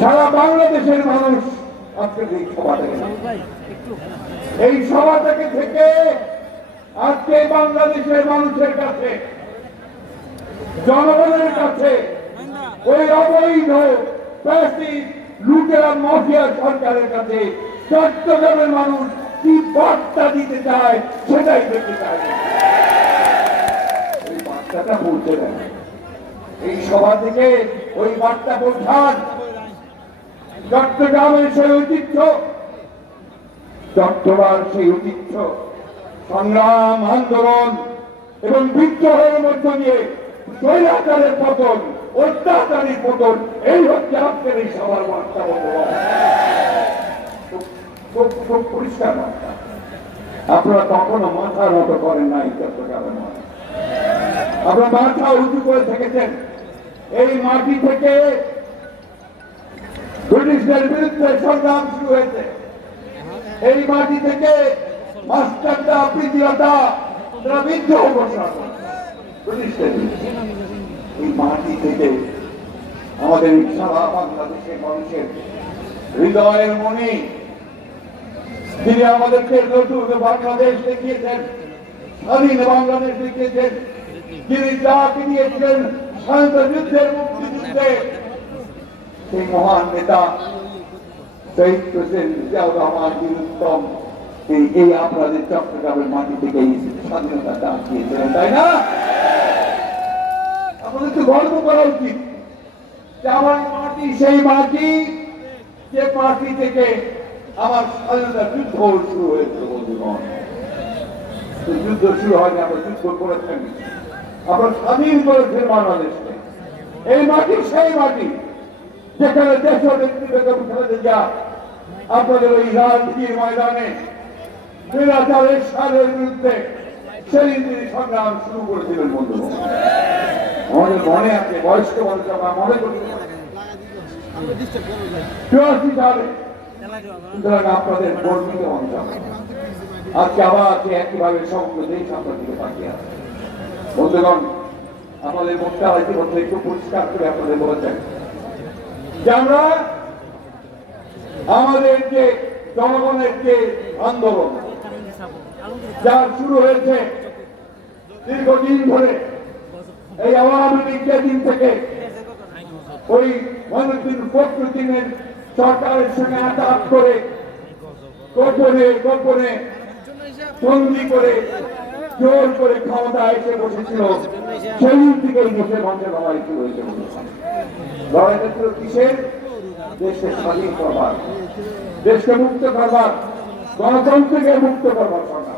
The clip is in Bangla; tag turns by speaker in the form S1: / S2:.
S1: সারা বাংলাদেশের মানুষ আজকে এই সভা এই সভা থেকে থেকে আজকে বাংলাদেশের মানুষের কাছে, জনগণের কাছে ওই অবৈধ লুটেরা মাফিয়া সরকারের কাছে চট্টগ্রামের মানুষ কি বার্তা দিতে চায় সেটাই দেখতে চায় এই বার্তাটা বলতে দেন এই সভা থেকে ওই বার্তা পৌঁছান। চট্টগ্রামের সেই ঐতিহ্য চট্টগ্রাম সেই ঐতিহ্য, সংগ্রাম, আন্দোলন এবং বিদ্রোহের মধ্য দিয়ে স্বৈরাচারের পতন অত্যাচারীর পতন, এই হচ্ছে আজকের এই সবার বার্তা খুব পরিষ্কার বার্তা। আপনারা কখনো মাথার মতো করেন নাই চট্টগ্রামের মানুষ। আপনারা মাথা উঁচু করে থেকেছেন। এই মাটি থেকে ব্রিটিশদের বিরুদ্ধে সংগ্রাম শুরু হয়েছে। এই মাটি থেকে মাস্টারদা প্রীতিলতা তারা এই মাটি থেকে আমাদের সারা বাংলাদেশের মানুষের হৃদয়ের মনে তিনি আমাদেরকে নতুন বাংলাদেশ দেখিয়েছেন, স্বাধীন বাংলাদেশ দেখিয়েছেন। যিনি যাকে দিয়েছিলেন স্বাধীনতা যুদ্ধের মুক্তিযুদ্ধে সেই মহান নেতা শহীদ প্রেসিডেন্ট জিয়াউর রহমান বীর উত্তম এই আপনাদের চট্টগ্রামের মাটি থেকে স্বাধীনতা দান দিয়েছিলেন তাই না আমাদের তো গর্ব করা উচিত আমার মাটি সেই মাটি যে মাটি থেকে আমার স্বাধীনতা যুদ্ধ শুরু যুদ্ধ শুরু হয়নি আমরা যুদ্ধ আমরা স্বাধীন করেছেন বাংলাদেশকে এই মাটি সেই মাটি যেখানে দেশ নেত্রী বেগম খালেদা আপনাদের ওই রাজনীতির ময়দানে বিরাচারের সারের বিরুদ্ধে সেদিন তিনি সংগ্রাম শুরু করেছিলেন, বন্ধু। আমাদের মনে আছে, বয়স্ক মানুষ, আমরা মনে করি। আপনাদের আমাদের মুখটা হয়তো একটু পরিষ্কার করে আপনাদের বলেছেন যে আমরা আমাদের যে জনগণের যে আন্দোলন যা শুরু হয়েছে দীর্ঘদিন ধরে, এই আওয়ামী লীগ যেদিন থেকে ওই মনুদ্দিন ফখরুদ্দিনের সরকারের সঙ্গে আঘাত করে গোপনে গোপনে বন্দি করে জোর করে ক্ষমতা এসে বসেছিল। সেই থেকে দেশের মানুষের লড়াই শুরু হয়েছে। লড়াইটা ছিল কিসের দেশকে স্বাধীন করবার দেশকে মুক্ত করবার, গণতন্ত্রকে মুক্ত করবার সংগ্রাম।